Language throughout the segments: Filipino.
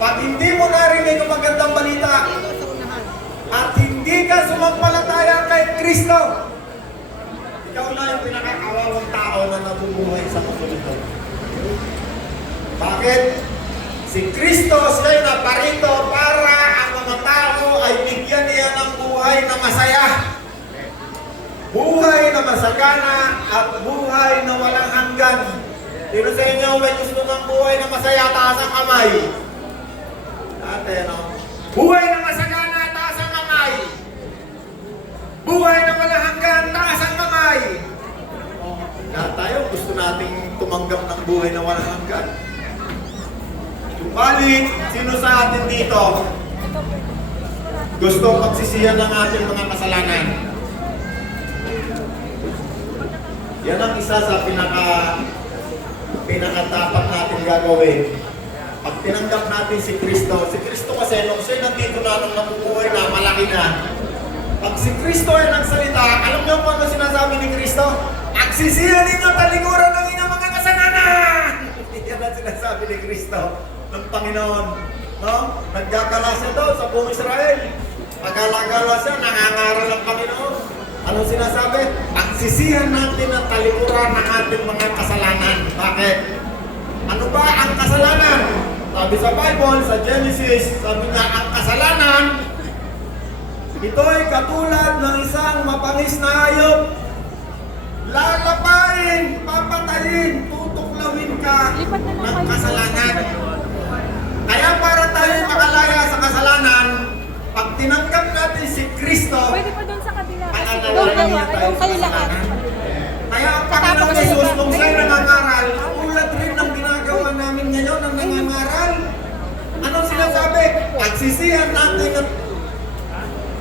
Pag hindi mo narinig ang magandang balita at hindi ka sumampalataya kay Kristo, ikaw na yung pinakakawawang tao na nabubuhay sa kasulito. Bakit? Si Kristo siya'y naparito para ang mga tao ay bigyan niya ng buhay na masaya. Buhay na masagana at buhay na walang hanggan. Sino sa inyo may gusto ng buhay na masaya, taas ang kamay? Ate, no? Buhay na masagana, taas ang kamay. Buhay na walang hanggan, taas ang kamay. Lahat tayo gusto nating tumanggap ng buhay na walang hanggan. Subalit, sino sa atin dito gusto pagsisihan ng ating mga kasalanan? Yan ang isa sa pinakatapat natin gagawin. Pag tinanggap natin si Kristo kasi nung siya nandito na nung nabubuhay na, malaki na. Pag si Kristo ay nagsalita, alam niyo kung ano sinasabi ni Kristo? Agsisihan ninyo talikuran ng inyong mga kasalanan! Yan ang sinasabi ni Kristo ng Panginoon. No? Nagkakala siya daw sa buong Israel. Pagkalagala siya, nangangaral ang Panginoon. Anong sinasabi? Agsisihan natin ang talikuran ng ating mga kasalanan. Bakit? Ano ba ang kasalanan? Sabi sa Bible, sa Genesis, sabi nga, ang kasalanan, ito ay katulad ng isang mapangis na hayop. Lalapain, papatayin, tutuklawin ka ng kasalanan. Kaya para tayo makalaya sa kasalanan, pag tinanggap natin si Kristo, Pwede pa doon sa kabila. pag-alalayan niya tayo sa kasalanan. Kaya ang Panginoon Jesus, nung siya'y nangangaral, tulad rin ng ginagawa namin ngayon ang nangangaral. Anong sinasabi?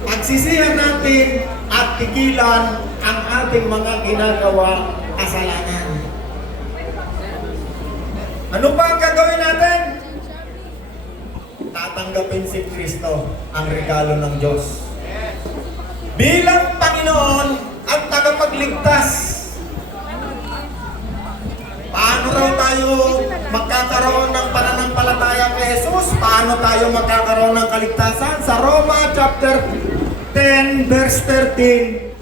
Pagsisihan natin at tigilan ang ating mga ginagawa kasalanan. Ano pa ang gagawin natin? Tatanggapin si Kristo ang regalo ng Diyos bilang Panginoon at tagapagligtas. Paano raw tayo magkakaroon ng pananampalataya kay Jesus? Paano tayo magkakaroon ng kaligtasan? Sa Roma chapter 10 verse 13.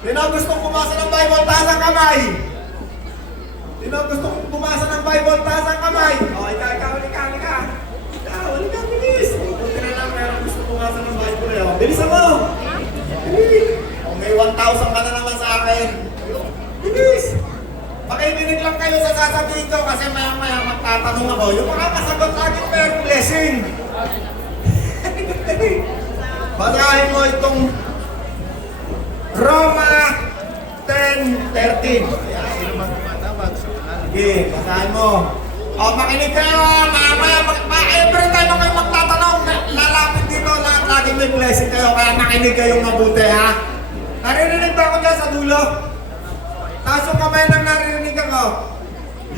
Sino gustong bumasa ng Bible? Taas ang kamay. Sino gustong bumasa ng Bible? Taas ang kamay. O, ikaw, bilis. Buti na lang, meron gusto bumasa ng Bible. Bilisan mo. Bilis. O, may 1,000 ka na naman sa akin. Bilis. Pakibinig lang kayo sa sasabihin ko kasi maya-maya magtatanong ako. Yung makakasagot lagi mayroong blessing. Basahin mo itong Roma 10:13. Sige, basahin mo. O, makinig kayo, mamaya, every time na kayo magtatanong, lalapit dito, lagi may blessing kayo, kaya makinig kayong mabuti, ha? Naririnig ba ako dyan sa dulo? Taas yung kamay nang naririnig ako.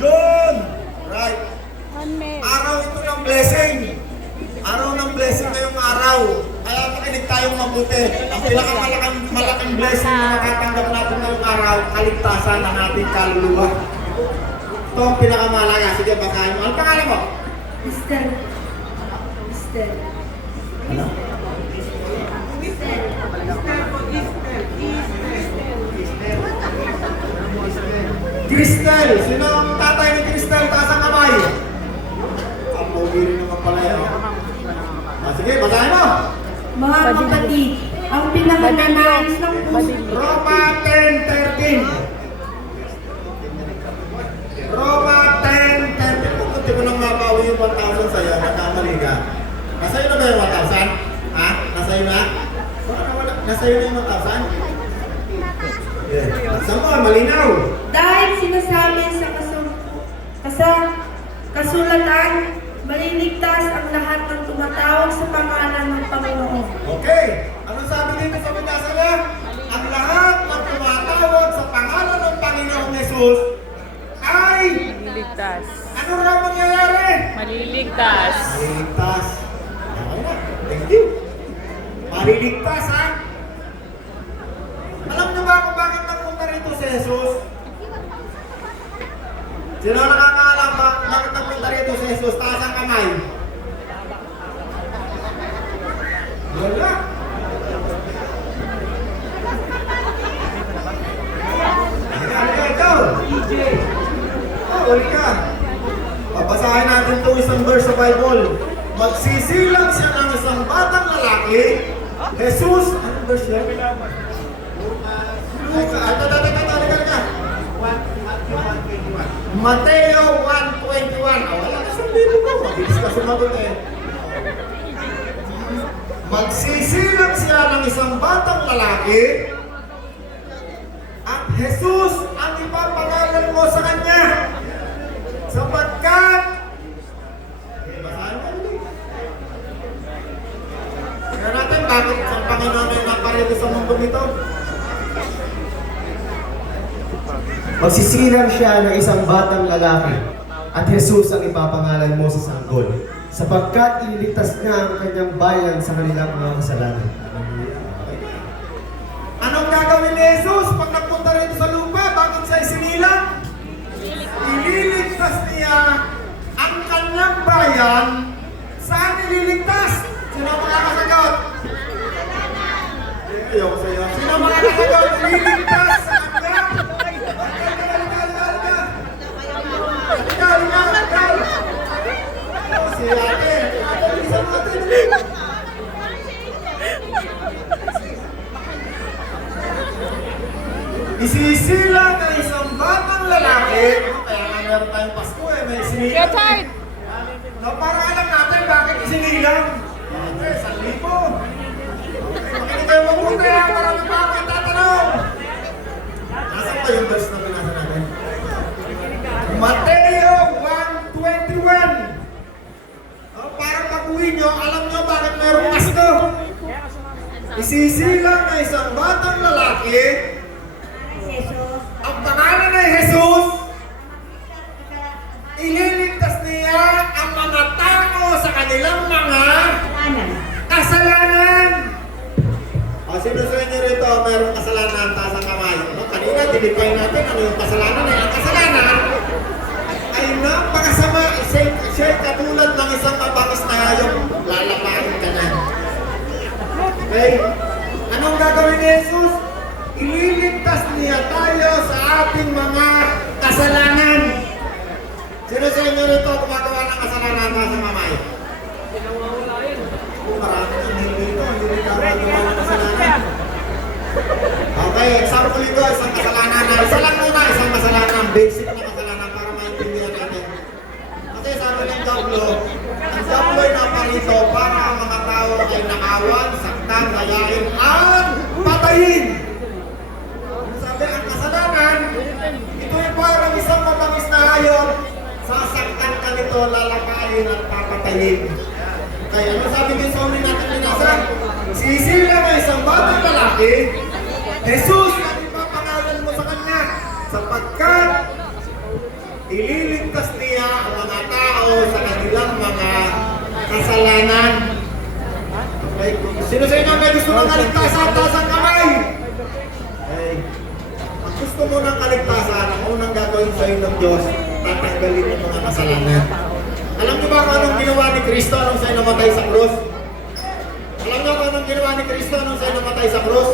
Yun! Right. Araw ito ng blessing. Araw ng blessing ngayong araw. Kaya makinig tayong mabuti. Ang pinakamalaking blessing na makatanggap natin ngayong araw, kaligtasan ng ating kaluluwa. Ito ang pinakamalaga. Sige, basahin mo. Ano pangalan mo? Mister. Ano? Cristel! Sino ang tatay ni Cristel? Taas ang kamay. Ang pagiri naman pala yan. Sige, basahin mo. Mga kapatid, ang pinakananais ng puso. Roma 10:13. Roma 10:13. Kung hindi mo nang mabawi yung 1,000 sa'yo, nagkamali ka. Nasa'yo na ba yung 1,000? Ha? Nasa'yo na? Nasa'yo na yung 1,000? Nasaan mo? Malinaw. Dahil sinasabi sa kasulatan, maliligtas ang lahat ng tumatawag sa pangalan ng Panginoon. Okay. Anong sabi dito sa binasa niya? Ang lahat ng tumatawag sa pangalan ng Panginoong Jesus ay Maliligtas. ano raw mangyayari? Maliligtas. Maliligtas. Thank you. Maliligtas, ha? Alam niyo ba kung bakit nagpunta rito si Jesus? Sino nakakaalam ba bakit nagpunta rito Jesus? Taas ang kamay. Wala. Halika ikaw. Uli ka. Papasahin natin itong isang verse sa Bible. Magsisilang siya ng isang batang lalaki. Jesus, anong verse yan? Mateo 1:21. Wala ka sa libro ko. Mabilis ka sumagot eh. Magsisilang siya ng isang batang lalaki at Jesus ang ipapangalan mo sa kanya sapagkat basahin mo ulit. Kaya natin bakit ang Panginoon ay naparito sa mundo nito? Magsisilang siya ng isang batang lalaki at Jesus ang ipapangalan mo sa sanggol sapagkat iniligtas niya ang kanyang bayan sa kanilang mga kasalanan. Anong gagawin ni Jesus pag nagpunta rito sa lupa? Bakit siya isinilang? Ililigtas niya ang kanyang bayan. Saan ililigtas? Sino ang makakasagot? Ayaw sa'yo. Sino ang makakasagot? Ililigtas sa kanyang. Si ate. Isang ate. Isisila na isang batang lalaki. Kaya nga meron tayong Pasko eh. May isinilang. Get tired! No, para alam natin bakit isinilang. Ate, 1,000. Makinig kayo mabuti ha, para na bakit tatanong. Nasaan ba yung verse na binasa natin? Mateo 1:21. Para pag-uwi nyo, alam nyo bakit mayroong Pasko. Isisilang na isang batang lalaki. Ang pangalan ay Jesus. Ililigtas niya ang mga tao sa kanilang mga kasalanan. Sino sa inyo rito mayroong kasalanan? Taas ang kamay. Kanina, dinipay natin ano yung kasalanan. Ang kasalanan ay napakasama. Siya'y katulad ng isang mabangis na hayop. Lalapain ka na. Okay? Anong gagawin ni Jesus? Ililigtas niya tayo sa ating mga kasalanan. Sino sa inyo rito gumagawa ng kasalanan sa mamay? Marami ng hindi ito. Hindi rin gumagawa ng kasalanan. Okay, example ito, isang kasalanan na. Isa lang muna, isang kasalanan. Basic na kasalanan para maintindihan natin. Kasi sabi ng Diablo, ang Diablo ay naparito para ang mga tao ay nakawan, saktan, gayahin, at patayin. Sabi ang kasalanan, ito ay parang isang matamis na hayop. Sasaktan ka nito, lalakayin at papatayin. Kaya ano sabi din sa ulit natin binasa? Sisila ng isang batang lalaki, Jesus ang ipapangalan mo sa kanya sapagkat ililigtas niya ang mga tao sa kanilang mga kasalanan. Okay. Sino sa inyo may gusto ng kaligtasan? Taas ang kamay! Okay. Ang gusto mo ng kaligtasan, ang unang gagawin sa iyo ng Diyos, tatanggalin ang mga kasalanan. Alam niyo ba kung anong ginawa ni Kristo nung siya'y namatay sa krus? Alam niyo kung anong ginawa ni Kristo nung siya'y namatay sa krus?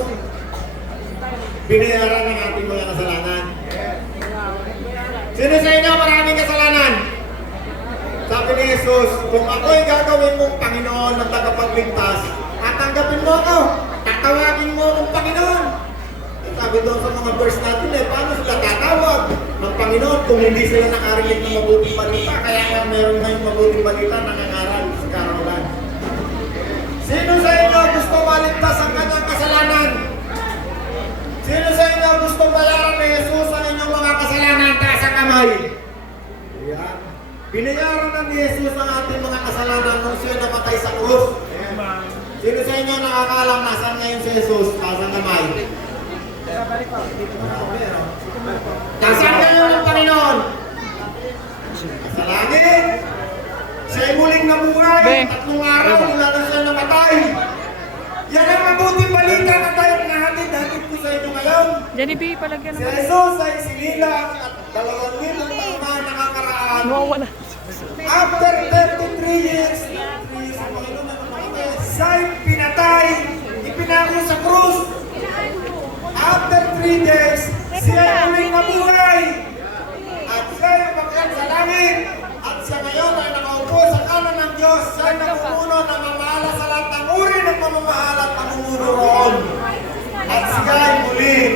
Binayaran ng ating mga kasalanan. Sino sa inyo maraming kasalanan? Sabi ni Jesus, kung ako'y gagawin mong Panginoon ng tagapagligtas, tatanggapin mo ako, tatawagin mo akong Panginoon. Sabi doon sa mga verse natin paano sila tatawag ng Panginoon kung hindi sila nakarinig ng mabuting balita? Kaya nga meron ngayong mabuting balita nangangaral sa Karolan. Sino sa inyo gusto maligtas ang kanyang kasalanan? Sino sa inyo gusto bayaran ni Jesus ang inyong mga kasalanan? Taas ang kamay. Ayan. Binayaran na ni Jesus ang ating mga kasalanan nung siya namatay sa krus. Sino sa inyo nakakaalam nasaan ngayon si Jesus? Taas ang kamay. Nasaan ngayon ang Panginoon? Sa langit. Siya'y muling nabuhay. 3 araw mula na siya namatay. Yan ang mabuting balita na tayo nahatid. Hatid ko sa inyo ngayon. Jenny B, palagyan Si naman. Jesus ay sinilang at 2,000 taon na nakakaraan. Nawawala. After krus. After 3 days, siya ay muling nabuhay. At siya ay umakyat sa langit. At siya ngayon ay nakaupo sa kanan ng Diyos. Siya ay namumuno na mamahala sa lahat ng uri ng pamamahala at pamumuno roon. At siya ay muling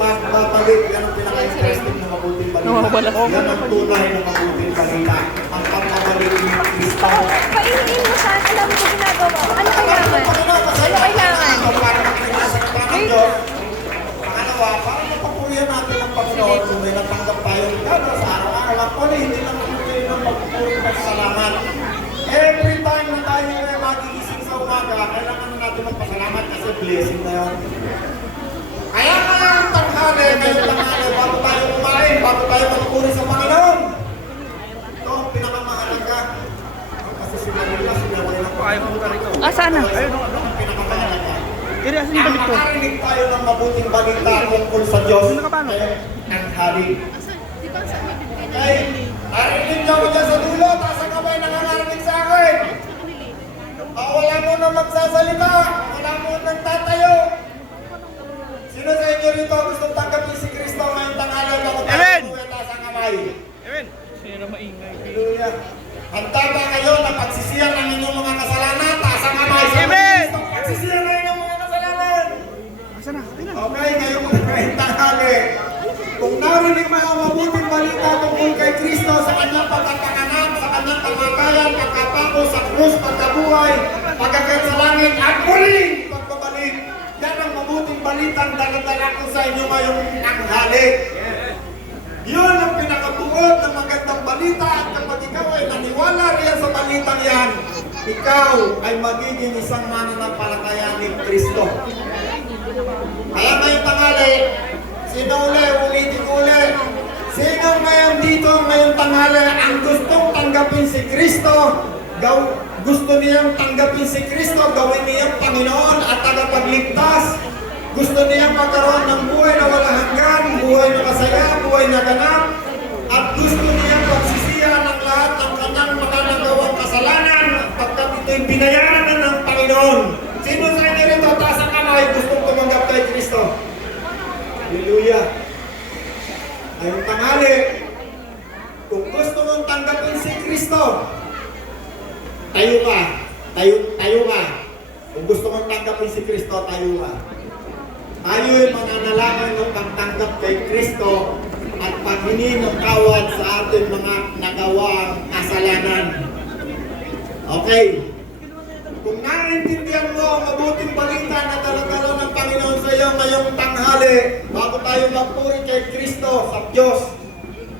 magbabalik. Yan ang pinaka-interesting na mabuting balita. Yan ang tunay na mabuting balita. Ang pagbabalik ni Kristo. Paingin mo siya. Alam mo kung ginagawa. Ano kailangan? Ano kailangan? Pangalawa, para mapapurihan natin ang Panginoon kung may natanggap tayo regalo sa araw-araw. Actually, hindi lang kami kayo ng pagpupuri ng salamat. Every time na tayo ay magigising sa umaga, kailangan natin magpasalamat kasi blessing na yun. Kaya ngayong tanghali, bago tayo kumain, bago tayo magpuri sa Panginoon, ito ang pinakamahalaga. Kasi sinaway ng Panginoon. Sana? Ang pinakamahalaga. Nakakarinig tayo ng mabuting balita tungkol sa Diyos ngayong tanghali. Okay, narinig niyo ako dyan sa dulo, taas ang kamay nangangarinig sa akin. Wala mo na magsasalita, wala mo nang tatayo. Sino sa inyo rito gustong tanggapin si Kristo ngayong tanghali bago tayo umuwi, taas ang kamay? Amen. Sino maingay? Hallelujah. Handa ba kayo na pagsisiyan ng inyong mga kasalanan? Taas ang kamay. Amen. Pagsisiyan ng inyong mga kasalanan. Asa na? Okay, ngayong tanghali. Kung narinig mo ang mabuting balita tungkol kay Kristo sa kanyang pagkapanganak, sa kanyang kamatayan, pagkapako sa krus, pagkabuhay, pagkakit sa langit, at muling pagbabalik, yan ang mabuting balitang dala-dala ko sa inyo ngayong tanghali. Yun ang pinakabuod ng magandang balita at kapag ikaw ay naniwala riyan sa balitang yan, ikaw ay magiging isang mananampalataya ni Kristo. Kaya ngayong tanghali, sino ulitin ko ulit. Sino ngayon dito, ngayong tanghali, ang gustong tanggapin si Kristo, gusto niyang tanggapin si Kristo, gawin niyang Panginoon at tagapagligtas, gusto niyang magkaroon ng buhay na walang hanggan, buhay na masaya, buhay na ganap, at gusto niyang pagsisihan ng lahat ng kanyang mga nagawang kasalanan pagkat ito'y binayaran ng Panginoon. Sino sa inyo rito, taas ang kamay, gustong tumanggap kay Kristo? Hallelujah! Ngayong tanghali, kung gusto mong tanggapin si Kristo, tayo ka. Tayo ka. Kung gusto mong tanggapin si Kristo, tayo ka. Tayo'y mananalangin ng pagtanggap kay Kristo at paghingi ng tawad sa ating mga nagawang kasalanan. Okay. Kung naiintindihan mo ang mabuting balita na dala-dala ng Panginoon sa iyo ngayong tanghali, bago tayo magpuri kay Kristo sa Diyos,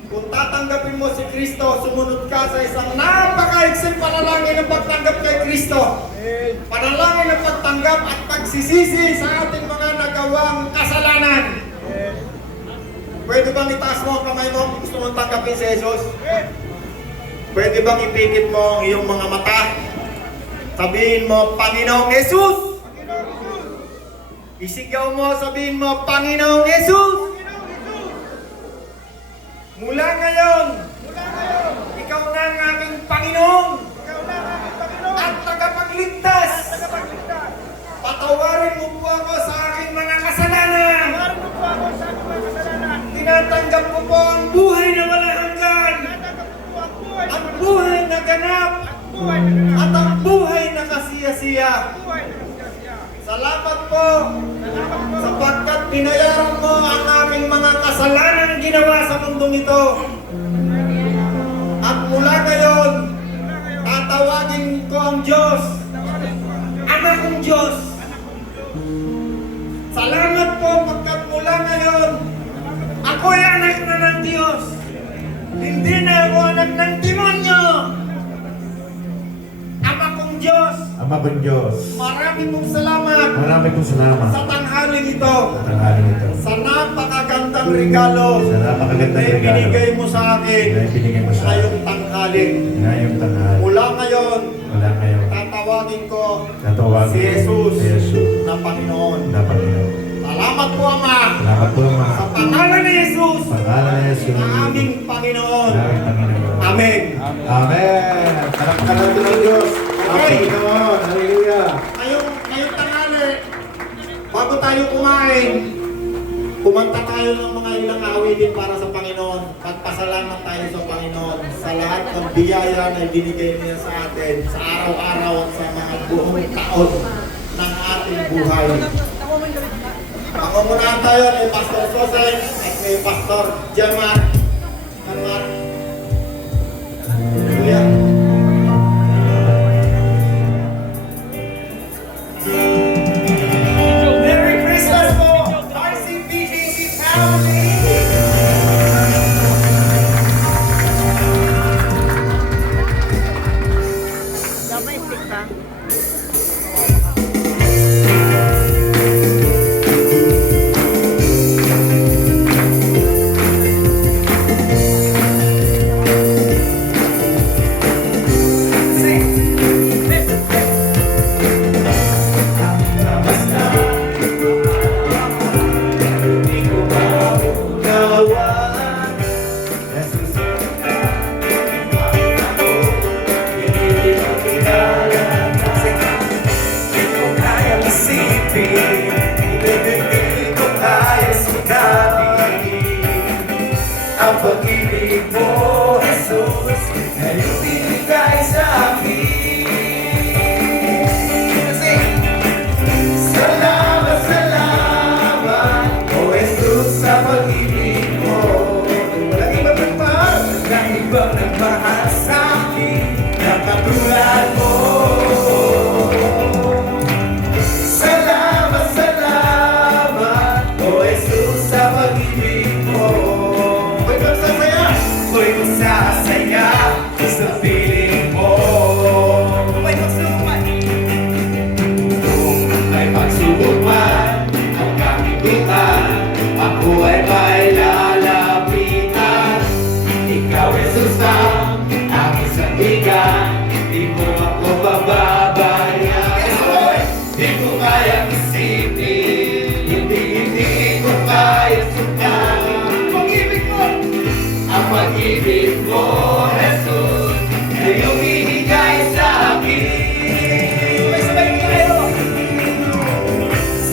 kung tatanggapin mo si Kristo, sumunod ka sa isang napakaiksing panalangin ng pagtanggap kay Kristo. Panalangin ng pagtanggap at pagsisisi sa ating mga nagawang kasalanan. Pwede bang itaas mo ang kamay mo kung gusto mong tanggapin si Jesus? Pwede bang ipikit mo ang iyong mga mata? Sabihin mo, Panginoong Jesus! Isigaw mo, sabihin mo, Panginoong Jesus! Mula ngayon, ikaw na ang aking Panginoon at tagapagligtas. Patawarin mo po ako sa aking mga kasalanan. Tinatanggap ko po ang buhay na walang hanggan, ang buhay na ganap, at ang buhay na kasiya-siya. Salamat po sapagkat binayaran mo ang aking mga kasalanan ginawa sa mundong ito. At mula ngayon, tatawagin ko ang Diyos, anak kong Diyos. Salamat po pagkat mula ngayon, ako'y anak na ng Diyos. Hindi na ako anak ng demonyo. Ama kong Diyos, Ama kong Diyos, marami pong salamat marami pong salamat sa tanghaling ito, sa tanghaling ito. sa napakagandang regalo Sa napakagandang na regalo ibinigay mo sa akin na ibinigay mo sa akin ngayong tanghaling. ngayong tanghali. Mula ngayon, Wala ngayon. tatawagin ko Natawagin si Jesus si Jesus na Panginoon. na Panginoon. Salamat po, Ama, Salamat po, Ama. sa pangalan ni Jesus Pangalan ni Jesus na aming Panginoon. na aming Panginoon. Amen. Amen. Palakpakan natin ang Diyos. Ang Okay. Panginoon. Hallelujah. Ngayong tanghali, tayo kumain, kumanta tayo ng mga ilang awitin para sa Panginoon. Magpasalamat tayo sa Panginoon sa lahat ng biyaya na ibinigay niya sa atin sa araw-araw at sa mga buong taon ng ating buhay. Pangungunahan tayo ni Pastor Sosen at ni Pastor Jamar. Jamar. Hallelujah. Merry Christmas po, RCPGC family! Dapat stick ka. Ang pag-ibig mo, Jesus, na iyong binigay sa akin. Salamat, salamat, O Jesus, sa pag-ibig mo. Walang ibang nagmahal, walang ibang nagmahal sa akin, na katulad mo. Salamat, salamat, O Jesus, sa pag-ibig mo. Ako'y magsasaya sa piling mo. Ako'y magsumay. Kung may pagsubok man ang kamibutan, ako ay may lalapitan. Ikaw, Jesus, ang aking sandigan, di mo ako bababayan. Di ko kaya isipin, hindi ko kaya sundan. Ang pag-ibig mo, Jesus, na iyong binigay sa akin. Sabay tayo!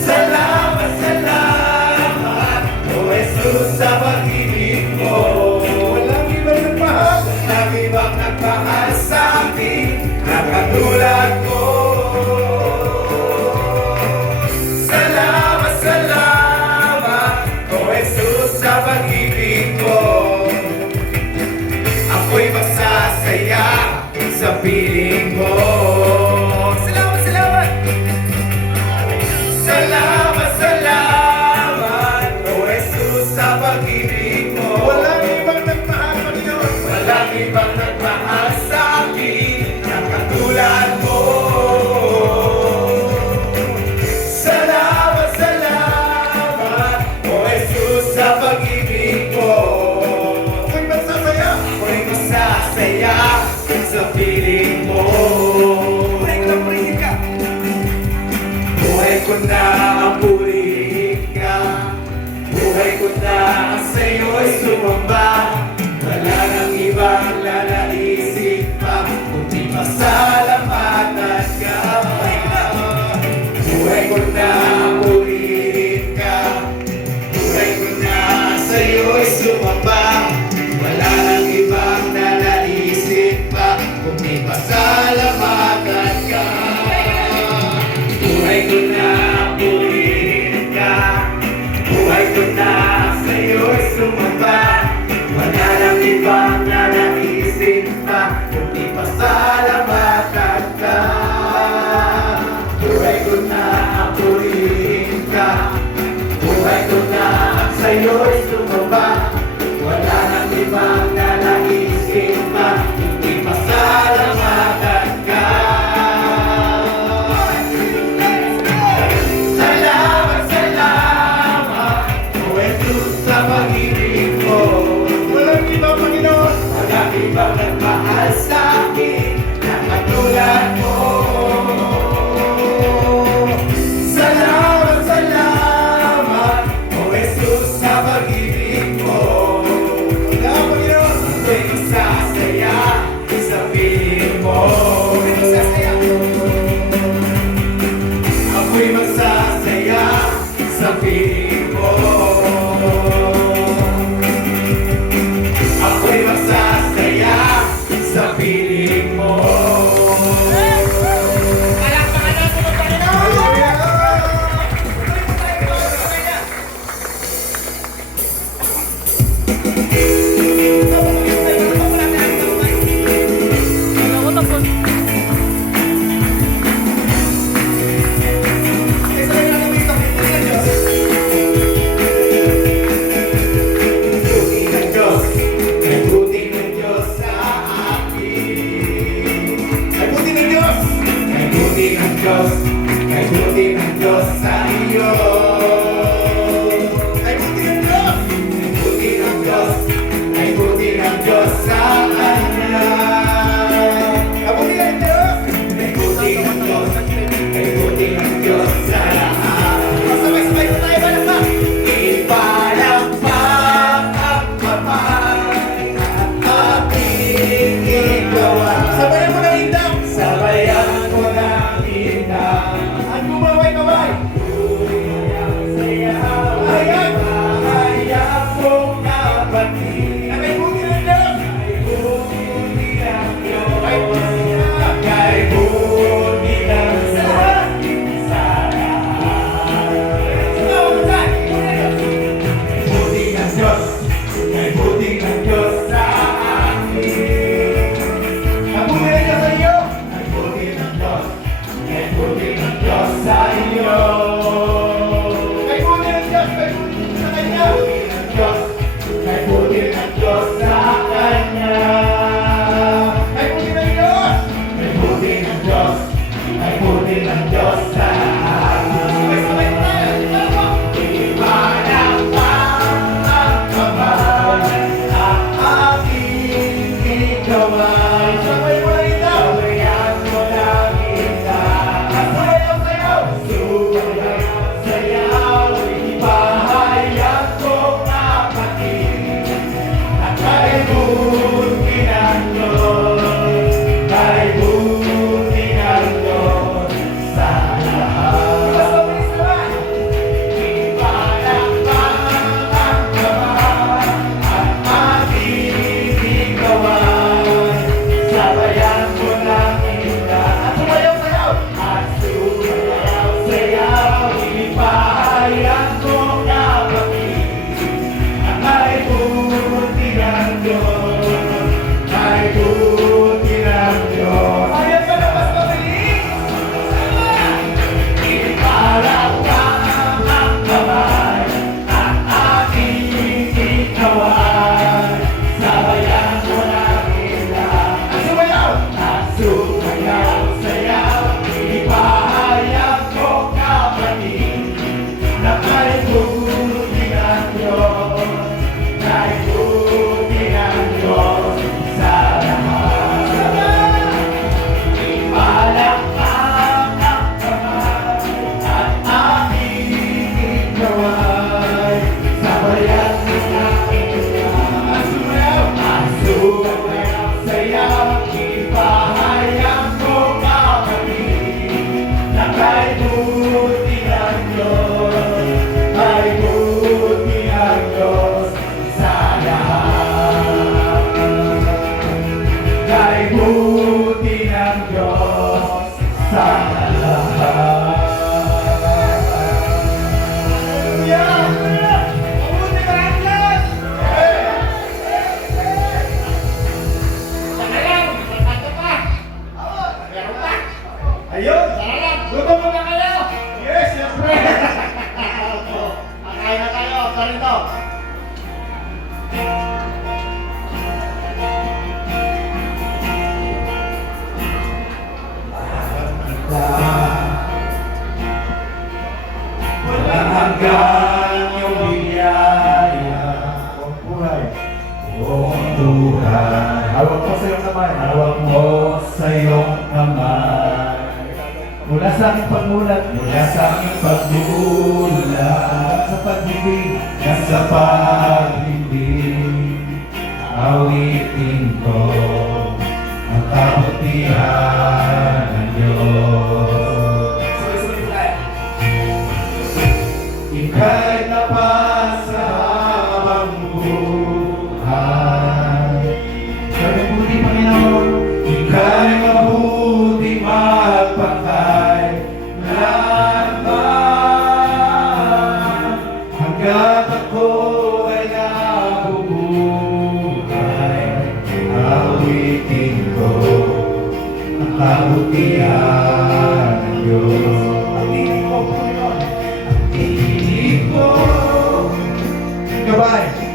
Salamat, salamat, O Jesus, sa pag-ibig mo. Walang ibang nagmahal, walang ibang nagmahal sa akin, na katulad mo. Salamat, salamat, O Jesus, sa pag-ibig mo. Ako'y magsasaya sa piling mo. Salamat, salamat! Salamat, salamat, O Jesus, sa pag-ibig mo. Walang ibang nagmahal, Panginoon. Walang ibang nagmahal sa akin, na katulad mo. Salamat, salamat, O Jesus, sa pag-ibig mo. Ako'y masasaya sa piling mo. Buhay ko na ang purihin ka. Buhay ko na ang sa'yo'y sumamba. Wala nang ibang lalaisip pa, kundi pasalamatan ka. Buhay ko na ang purihin ka. Buhay ko na sa'yo'y sumamba. Wala nang ibang nalaisip pa, kundi pasalamatan ka. Buhay ko na purihin ka. Buhay ko na sa'yo'y sumamba. Wala nang ibang nalaisip pa, kundi pasalamatan ka. Buhay ko na purihin ka. Buhay ko na sa'yo'y sumamba. Wala nang ibang nalaisip pa, hindi pasalamatan ka. Salamat, salamat, O Jesus, sa pag-ibig mo. Walang ibang Panginoon, walang ibang nagmahal sa akin, na katulad mo. Salamat, salamat, O Jesus, sa pag-ibig mo. Ako'y masasaya sa piling mo. Ako'y magsasaya piling mo. Palakpakan natin ang Panginoon! Ako tapos. Buti ng Diyos, ay buti ng Diyos sa akin. Ay buti ng Diyos, ay buti ng Diyos, ay buti ng Diyos sa iyo. Ay buti ng Diyos, ay buti ng Diyos, ay buti ng Diyos sa kanya. Ay buti ng Diyos, ay buti ng Diyos, ay buti ng Diyos sa lahat. Sabay-sabay ko tayo, balakpak! Ipalakpak ang kamay at aking igawa. Sabayan mo na indang! Sabayan mo na indang. Ang kumaway-kaway! Sayaw, ayan! Hayap mong kapatid. Kay buti ng Diyos! Kay buti ng Diyos! Kay buti ng Diyos! Kay buti ng Diyos! Sa lahat. Kay buti ng Diyos! Kay buti ng Diyos sa akin. Kay buti ng Diyos sa iyo! Kay buti ng Diyos! Kay buti ng Diyos sa iyo! Kay buti ng Diyos! Kay buti sa kanya! Kay buti ng Diyos sa kanya! Kay buti ng Diyos! Kay buti ng Diyos! Kay buti ng Diyos sa lahat! Sabay-sabay mo tayo! Ipalakpak ang kamay at aking igaway. Sabay mo na ito! Sabayan mo lang ito! Sayaw-sayaw! Sumayaw-sayaw! Ipahayag ko kapatid na kay buti ng Diyos, kay buti ng Diyos sa lahat. Ipalakpak ang kamay at aking igaway. Sabayan mo lang ita at sumayaw-sayaw! At sumayaw-sayaw! Ipahayag ko kapatid na kay buti ng Diyos, kay buti ng Diyos. Ayaw ka na mas mabilis! Ipalakpak ang kamay at aking igaway. Sabayan mo lang ita at sumayaw! At sumayaw-sayaw! Ipahayag ko kapatid na kay buti ng Diyos, kay buti ng Diyos sa lahat. Ipalakpak ang kamay at aking igaway. Sabayan mo lang ita at sumayaw! At sumayaw-sayaw! Ipahayag ko kapatid na kay buti ng Diyos, kay buti ng Diyos sa lahat. Kay buti ng Diyos sa lahat. Hallelujah! Mabuti ka lang Diyos! Ayun! Gutom mo na kayo! Yes, siyempre! Kakain na tayo! Tarito! Walang hanggan yung biyaya. Buong buhay. Buong buhay. Hawak mo sa iyong kamay. Hawak mo sa iyong kamay. Mula sa aking pagmulat, mula sa aking pagmulat, sa pag-ibig, at sa pag-ibig, awitin ko ang kabutihan ng Diyos. Ika'y tapat sa habang buhay. Sabi po ni Panginoon, ako ay nabubuhay, awitin ko ang kabutihan ng Diyos. Ang tinig ko, Panginoon. Ang tinig ko. Gabay.